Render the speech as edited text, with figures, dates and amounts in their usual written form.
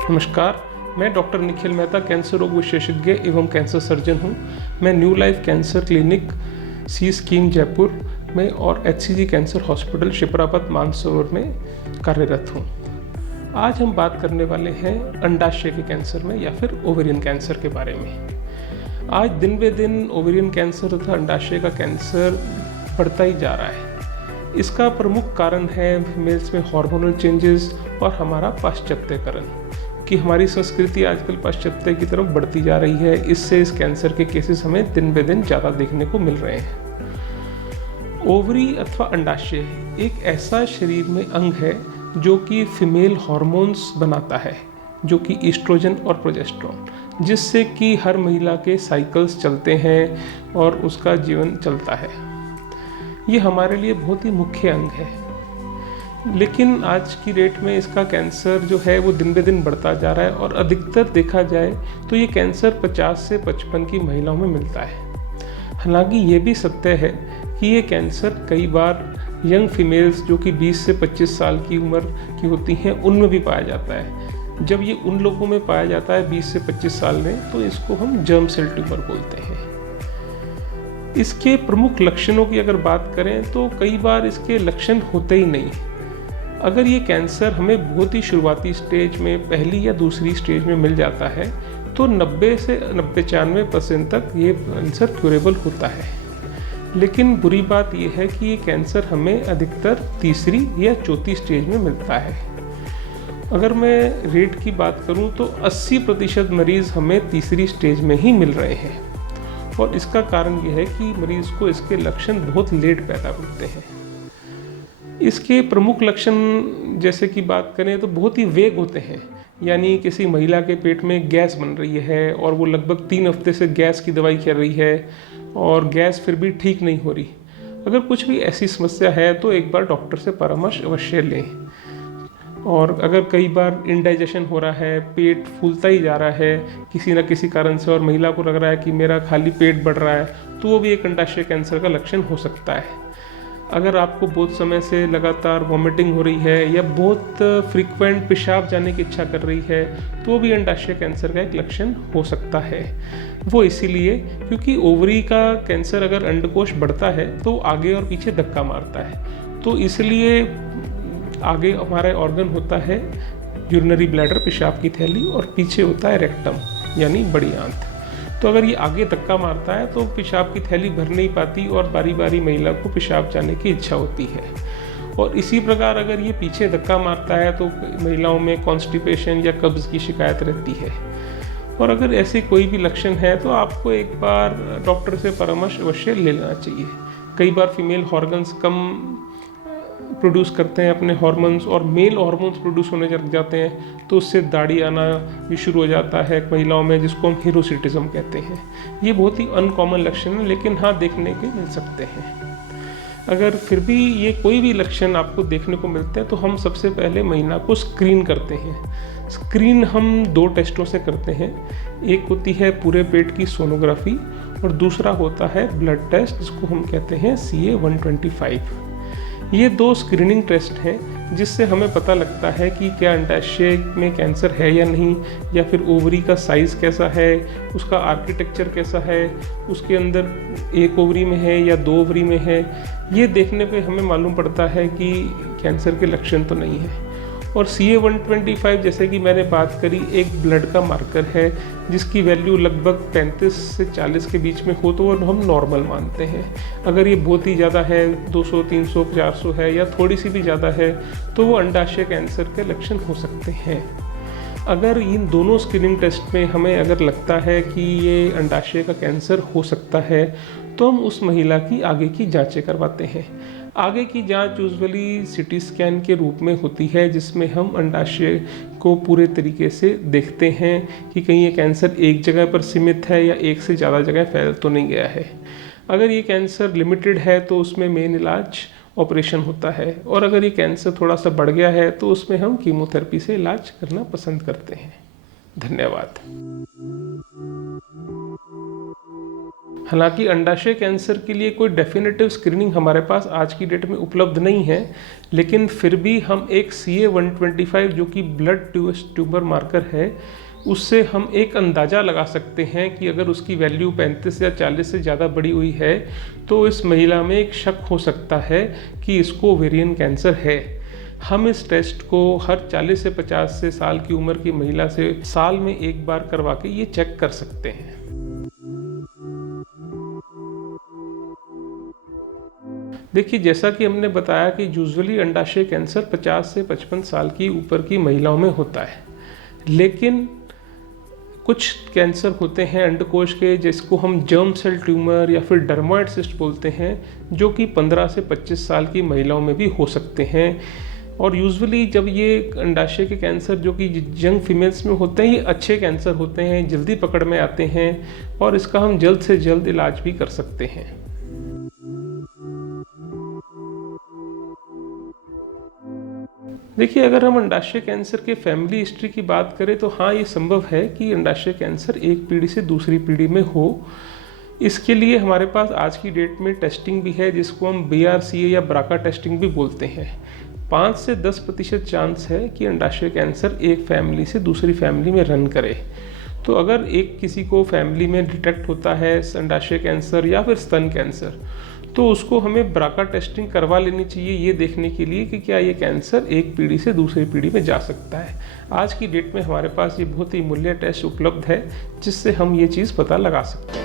नमस्कार, मैं doctor Nikhil Mehta, cancer रोग विशेषज्ञ एवं कैंसर सर्जन हूं। मैं न्यू लाइफ कैंसर क्लिनिक सी स्कीम जयपुर में और HCG कैंसर हॉस्पिटल शिप्रापत मानसरोवर में कार्यरत हूं। आज हम बात करने वाले हैं अंडाशय के कैंसर में या फिर ओवेरियन कैंसर के बारे में। आज दिन ब दिन ओवेरियन कैंसर तथा अंडाशय का कैंसर बढ़ता ही जा रहा है। इसका प्रमुख कारण है फीमेल्स में हार्मोनल चेंजेस और हमारा पाश्चात्यकरण, कि हमारी संस्कृति आजकल पाश्चात्य की तरफ बढ़ती जा रही है। इससे इस कैंसर के केसेस हमें दिन ब दिन ज़्यादा देखने को मिल रहे हैं। ओवरी अथवा अंडाशय एक ऐसा शरीर में अंग है जो कि फीमेल हार्मोन्स बनाता है, जो कि ईस्ट्रोजन और प्रोजेस्टेरोन, जिससे कि हर महिला के साइकिल्स चलते हैं और उसका जीवन चलता है। ये हमारे लिए बहुत ही मुख्य अंग है, लेकिन आज की डेट में इसका कैंसर जो है वो दिन ब दिन बढ़ता जा रहा है और अधिकतर देखा जाए तो ये कैंसर 50 से 55 की महिलाओं में मिलता है। हालांकि ये भी सत्य है कि ये कैंसर कई बार यंग फीमेल्स जो कि 20 से 25 साल की उम्र की होती हैं उनमें भी पाया जाता है। जब ये उन लोगों में पाया जाता है 20 से 25 साल में, तो इसको हम जर्म सेल ट्यूमर बोलते हैं। इसके प्रमुख लक्षणों की अगर बात करें तो कई बार इसके लक्षण होते ही नहीं। अगर ये कैंसर हमें बहुत ही शुरुआती स्टेज में, पहली या दूसरी स्टेज में मिल जाता है, तो 90 से 95% तक ये कैंसर क्यूरेबल होता है। लेकिन बुरी बात यह है कि ये कैंसर हमें अधिकतर तीसरी या चौथी स्टेज में मिलता है। अगर मैं रेट की बात करूं तो 80% मरीज़ हमें तीसरी स्टेज में ही मिल रहे हैं, और इसका कारण यह है कि मरीज़ को इसके लक्षण बहुत लेट पैदा होते हैं। इसके प्रमुख लक्षण जैसे कि बात करें तो बहुत ही वेग होते हैं, यानी किसी महिला के पेट में गैस बन रही है और वो लगभग 3 हफ्ते से गैस की दवाई कर रही है और गैस फिर भी ठीक नहीं हो रही। अगर कुछ भी ऐसी समस्या है तो एक बार डॉक्टर से परामर्श अवश्य लें। और अगर कई बार इंडाइजेशन हो रहा है, पेट फूलता ही जा रहा है किसी न किसी कारण से, और महिला को लग रहा है कि मेरा खाली पेट बढ़ रहा है, तो वो भी एक अंडाशय कैंसर का लक्षण हो सकता है। अगर आपको बहुत समय से लगातार वॉमिटिंग हो रही है या बहुत फ्रीक्वेंट पेशाब जाने की इच्छा कर रही है, तो भी अंडाशय कैंसर का एक लक्षण हो सकता है। वो इसीलिए क्योंकि ओवरी का कैंसर अगर अंडकोश बढ़ता है तो आगे और पीछे धक्का मारता है, तो इसलिए आगे हमारा ऑर्गन होता है यूरिनरी ब्लैडर, पेशाब की थैली, और पीछे होता है रेक्टम यानी बड़ी आंत। तो अगर ये आगे धक्का मारता है तो पेशाब की थैली भर नहीं पाती और बारी बारी महिला को पेशाब जाने की इच्छा होती है। और इसी प्रकार अगर ये पीछे धक्का मारता है तो महिलाओं में कॉन्स्टिपेशन या कब्ज़ की शिकायत रहती है। और अगर ऐसे कोई भी लक्षण है तो आपको एक बार डॉक्टर से परामर्श अवश्य ले लेना चाहिए। कई बार फीमेल ऑर्गन्स कम प्रोड्यूस करते हैं अपने हार्मोन्स और मेल हार्मोन्स प्रोड्यूस होने लग जाते हैं, तो उससे दाढ़ी आना भी शुरू हो जाता है महिलाओं में, जिसको हम हिरोशिटिज्म कहते हैं। ये बहुत ही अनकॉमन लक्षण है, लेकिन हाँ देखने के मिल सकते हैं। अगर फिर भी ये कोई भी लक्षण आपको देखने को मिलते हैं तो हम सबसे पहले महिला को स्क्रीन करते हैं। स्क्रीन हम 2 टेस्टों से करते हैं। एक होती है पूरे पेट की सोनोग्राफी और दूसरा होता है ब्लड टेस्ट, जिसको हम कहते हैं CA-125। ये 2 स्क्रीनिंग टेस्ट हैं जिससे हमें पता लगता है कि क्या अंडाशय में कैंसर है या नहीं, या फिर ओवरी का साइज़ कैसा है, उसका आर्किटेक्चर कैसा है, उसके अंदर 1 ओवरी में है या 2 ओवरी में है। ये देखने पे हमें मालूम पड़ता है कि कैंसर के लक्षण तो नहीं है। और CA-125 जैसे कि मैंने बात करी, एक ब्लड का मार्कर है जिसकी वैल्यू लगभग 35 से 40 के बीच में हो तो वो हम नॉर्मल मानते हैं। अगर ये बहुत ही ज़्यादा है, 200, 300, 400 है या थोड़ी सी भी ज़्यादा है, तो वो अंडाशय कैंसर के लक्षण हो सकते हैं। अगर इन दोनों स्क्रीनिंग टेस्ट में हमें अगर लगता है कि ये अंडाशय का कैंसर हो सकता है, तो हम उस महिला की आगे की जांचें करवाते हैं। आगे की जांच यूजुअली CT स्कैन के रूप में होती है, जिसमें हम अंडाशय को पूरे तरीके से देखते हैं कि कहीं ये कैंसर एक जगह पर सीमित है या एक से ज़्यादा जगह फैल तो नहीं गया है। अगर ये कैंसर लिमिटेड है तो उसमें मेन इलाज ऑपरेशन होता है, और अगर ये कैंसर थोड़ा सा बढ़ गया है तो उसमें हम कीमोथेरेपी से इलाज करना पसंद करते हैं। धन्यवाद। हालांकि अंडाशय कैंसर के लिए कोई डेफिनेटिव स्क्रीनिंग हमारे पास आज की डेट में उपलब्ध नहीं है, लेकिन फिर भी हम एक CA-125 जो कि ब्लड ट्यूमर मार्कर है, उससे हम एक अंदाज़ा लगा सकते हैं कि अगर उसकी वैल्यू 35 या 40 से ज़्यादा बढ़ी हुई है तो इस महिला में एक शक हो सकता है कि इसको ओवेरियन कैंसर है। हम इस टेस्ट को हर 40 से 50 से साल की उम्र की महिला से साल में एक बार करवा के ये चेक कर सकते हैं। देखिए, जैसा कि हमने बताया कि यूजुअली अंडाशय कैंसर 50 से 55 साल की ऊपर की महिलाओं में होता है, लेकिन कुछ कैंसर होते हैं अंडकोश के जिसको हम जर्म सेल ट्यूमर या फिर डर्मोइड सिस्ट बोलते हैं, जो कि 15 से 25 साल की महिलाओं में भी हो सकते हैं। और यूजुअली जब ये अंडाशय के कैंसर जो कि यंग फीमेल्स में होते हैं, ये अच्छे कैंसर होते हैं, जल्दी पकड़ में आते हैं और इसका हम जल्द से जल्द इलाज भी कर सकते हैं। देखिए, अगर हम अंडाशय कैंसर के फैमिली हिस्ट्री की बात करें तो हाँ, ये संभव है कि अंडाशय कैंसर एक पीढ़ी से दूसरी पीढ़ी में हो। इसके लिए हमारे पास आज की डेट में टेस्टिंग भी है जिसको हम BRCA या ब्राका टेस्टिंग भी बोलते हैं। 5 से 10% चांस है कि अंडाशय कैंसर एक फैमिली से दूसरी फैमिली में रन करे। तो अगर एक किसी को फैमिली में डिटेक्ट होता है अंडाशय कैंसर या फिर स्तन कैंसर, तो उसको हमें ब्राका टेस्टिंग करवा लेनी चाहिए ये देखने के लिए कि क्या ये कैंसर एक पीढ़ी से दूसरी पीढ़ी में जा सकता है। आज की डेट में हमारे पास ये बहुत ही मूल्य टेस्ट उपलब्ध है जिससे हम ये चीज़ पता लगा सकते हैं।